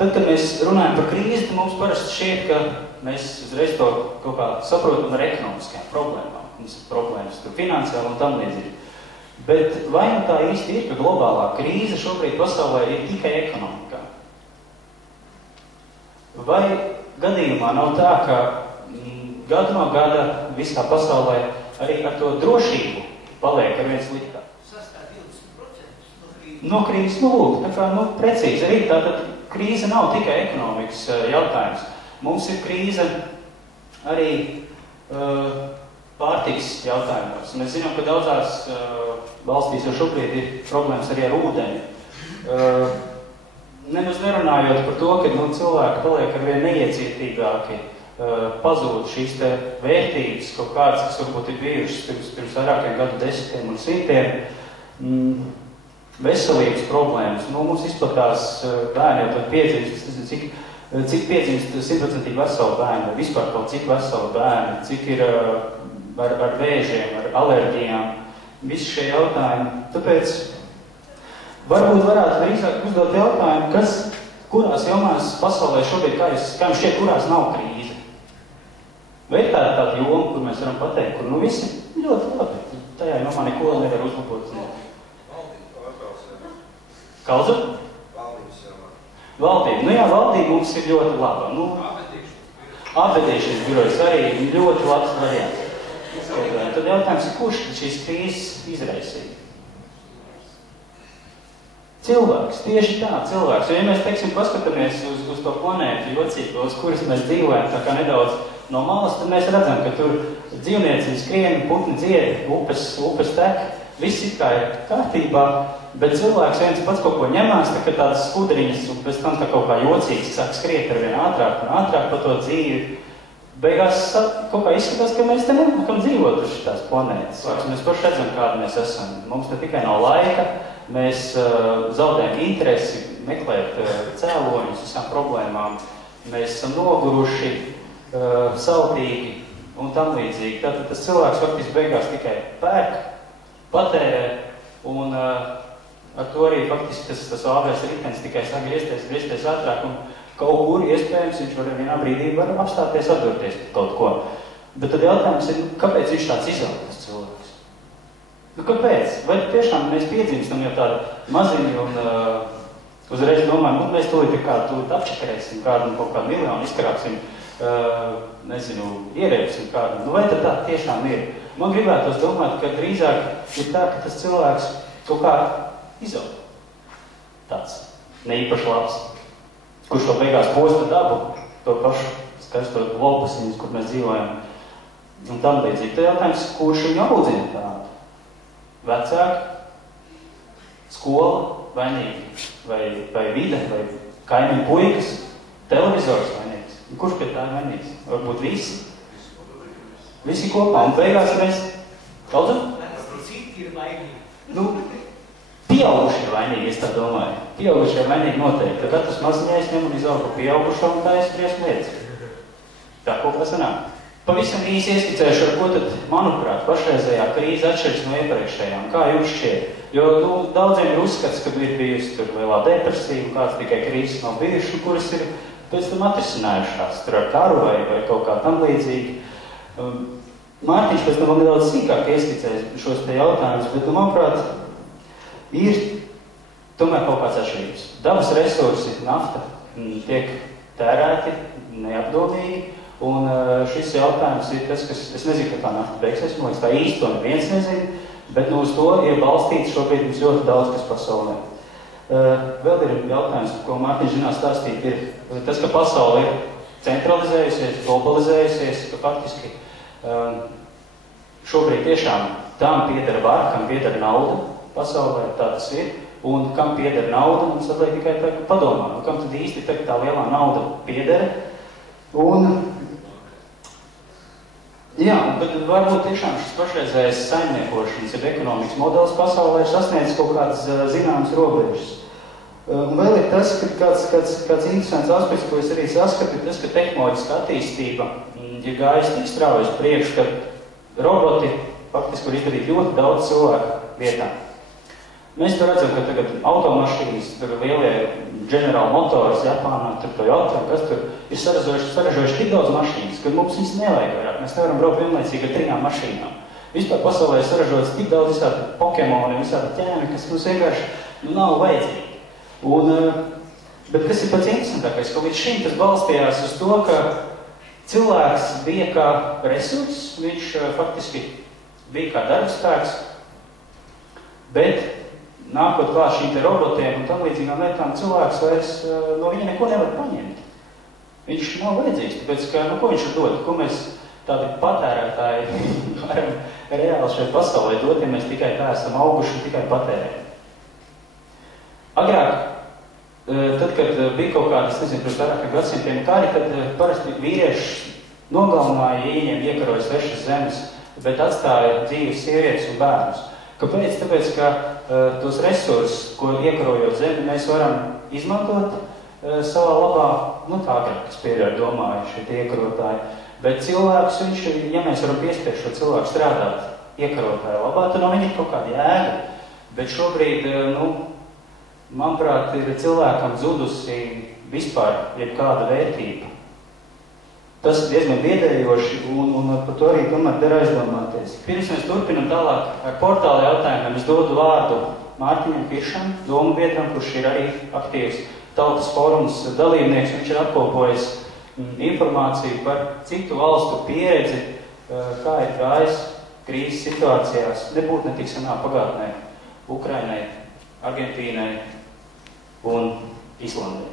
Tad, kad mēs runājam par krīzi, tad mums parasti šķiet, ka mēs uzreiz to kaut kā saprotam ar ekonomiskajām problēmām. Mums ir problēmas tur finansiāli un tam līdzīgi. Bet vai nu tā īsti ir, ka globālā krīze šobrīd pasaulē ir tikai ekonomikā? Vai gadījumā nav tā, ka gadu no gada visā pasaulē arī ar to drošību paliek ar viens sliktāk? Sastāv 20% no krīzes. Lūk, tā kā, precīzi arī tātad krīze nav tikai ekonomikas jautājums. Mums ir krīze arī pārtikas jautājumos. Mēs zinām, ka daudzās valstīs jau šobrīd ir problēmas arī ar ūdeni. Nemaz nerunājot par to, ka cilvēki paliek ar vien neiecietīgāki, pazūd šīs te vērtības, kaut kādas, kas varbūt ir bijušas pirms vairākiem gadu desmitiem un simtiem, veselības problēmas. Mums izplatās bērni jau tad piedzimst, es nezinu, cik piedzimst 100% veselu bērnu, vai vispār kaut cik veselu bērnu, cik ir ar vēžiem, ar alerģijām, visi šie jautājumi. Tāpēc varbūt varētu drīzāk uzdot jautājumu, kurās jomās pasaulē šobrīd, kā jums šķiet, kurās nav krīze? Vai ir tāda joma, kur mēs varam pateikt, kur visi ļoti labi, tajā jomā neko nevar uzlabot? Kaldu? Valdība. Jā, valdība mums ir ļoti laba. Apbedīšanas birojas arī ļoti labs variants. Tad jautājums ir, kurš šīs krīzes izraisīja? Cilvēks, tieši tā, cilvēks. Jo, ja mēs, teiksim, paskatāmies uz to planētu jocīgi, uz kuras mēs dzīvojam, tā kā nedaudz no malas, tad mēs redzam, ka tur dzīvnieci skrien, putni dzied, upes tek, viss it kā ir kārtībā, bet cilvēks viens pats kaut ko ņemās, tā kā tādas skudriņas, un pēc tam tā kaut kā jocīgs sāk skriet ar vien ātrāk un ātrāk pa to dzīvi. Beigās kaut kā izskatās, ka mēs te nemākam dzīvot uz šitās planētas. Mēs paši redzam, kādi mēs esam. Mums ne tikai nav laika, mēs zaudējam interesi, meklēt cēloņus visām problēmām. Mēs esam noguruši, sautīgi un tam līdzīgi. Tātad tas cilvēks faktiski beigās tikai pērk, patērē, un ar to arī faktiski tas āvēs ritenis tikai sāk griezties ātrāk, un kaut kur iespējams viņš var vienā brīdī var apstāties, atdurties kaut ko. Bet tad jautājums ir, kāpēc viņš tāds izaug, tas cilvēks? Kāpēc? Vai tiešām mēs piedzimstam jau tādu maziņu un uzreiz domājam, mēs tūlīt apčakarēsim kādu kaut kādu miljonu, izkarāpsim, nezinu, ierēpsim kādu. Vai tad tā tiešām ir? Man gribētos domāt, ka drīzāk ir tā, ka tas cilvēks kaut kā izaug. Tāds neīpaši labs. Kurš vēl beigās posta dabu, to pašu skaistot lopasiņus, kur mēs dzīvojam, un tam līdzīgi. Tad jautājums, kurš viņu audzina tādu? Vecāki, skola, vainīgi, vai vide, vai kaimiņu puikas, televizors vainīgs. Kurš pie tā vainīgs? Varbūt visi. Visi kopā, un beigās mēs... Kaudzam? Citi ir vainīgi. Pieauguši ir vainīgi, es tā domāju. Pieauguši ir vainīgi noteikti. Tad tas maziņais ņem un izaug par pieaugušo, un tā es briesmu lietas. Tā kaut kā sanāk. Pavisam īsi ieskicējuši, ar ko tad, manuprāt, pašreizējā krīze atšķiras no iepriekšējām. Kā jums šķiet? Jo daudziem ir uzskats, ka ir bijusi tur lielā depresija, un kāds tikai krīzes nav bijuši, kuras ir pēc tam atrisinājušās. Tur ar karu vai kaut kā tam līdzīgi. Mārtiņš pēc tam nedaudz sīkāk ieskicēs šos te jautājumus, bet, manuprāt, ir tomēr kaut kāds atšķirības. Dabas resursi, nafta, tiek tērēti neapdomīgi, un šis jautājums ir tas, kas, es nezinu, ka tā nafta beigsies, man liekas, tā īsti to neviens nezinu, bet uz to ir balstīts šobrīd mums ļoti daudz, kas pasaulē. Vēl ir jautājums, ko Mārtiņš zinās stāstīt, ir tas, ka pasaule ir centralizējusies, globalizējusies, ka faktiski šobrīd tiešām tam pieder vara, kam pieder nauda, pasaulē tā tas ir, un kam pieder nauda, mums atliek tikai tā padomā, kam tad īsti tā lielā nauda pieder. Un tad varbūt tiešām šis pašreizējais saimniekošanas ir ekonomikas modelis pasaulē sasniedz kaut kādas zināmas robežas. Un vēl ir tas, ka kāds interesants aspekts, ko es arī saskatu, ir tas, ka tehnoloģiska attīstība ir gājis tik strauji uz priekšu, ka roboti faktiski var izdarīt ļoti daudz cilvēku vietā. Mēs tur redzam, ka tagad automašīnas, tur lielie General Motors, Japānā, tur Toyota, kas tur ir saražojuši tik daudz mašīnas, ka mums viņas nevajag vairāk. Mēs nevaram braukt vienlaicīgi ar 3 mašīnām. Vispār pasaulē ir saražots tik daudz visādi Pokemoni, visādi ķēmi, kas mums vienkārši nav vajadzīgi. Bet kas ir pats interesantākais, ka līdz šim tas balstījās uz to, ka cilvēks bija kā resurss, viņš faktiski bija kā darbspēks, bet nākot klāt šīm te robotiem un tam līdzīgām lietām, cilvēks vairs no viņa neko nevar paņemt. Viņš nav vajadzīgs, tāpēc, ka, ko viņš dod, ko mēs tādi patērētāji varam reāli šeit pasaulē dot, ja mēs tikai tā esam auguši un tikai patērējam. Agrāk, tad, kad bija kaut kādas, nezinu, pirms vairākiem gadsimtiem kari, tad parasti vīrieši nogalināja, ja viņiem iekaroja svešas zemes, bet atstāja dzīves sievietes un bērnus. Kāpēc? Tāpēc, ka tos resursus, ko iekarojot zemi, mēs varam izmantot savā labā, tā agrāk, kas pieļauj domāju, šie iekarotāji. Bet cilvēks, ja mēs varam piespiest šo cilvēku strādāt iekarotāju labā, tad no viņa ir kaut kāda jēga. Bet šobrīd, manuprāt, ir cilvēkam zudusi vispār jebkāda vērtība. Tas ir diezgan biedējoši un par to arī tomēr der aizdomāties. Pirms mēs turpinam tālāk ar portāla jautājumiem, es dodu vārdu Mārtiņam Kiršam, domu biedram, kurš ir arī aktīvs Tautas forums dalībnieks. Viņš ir apkopojis informāciju par citu valstu pieredzi, kā ir gājis krīzes situācijās, nebūt ne tik senā pagātnē, Ukrainai, Argentīnai un Islandai.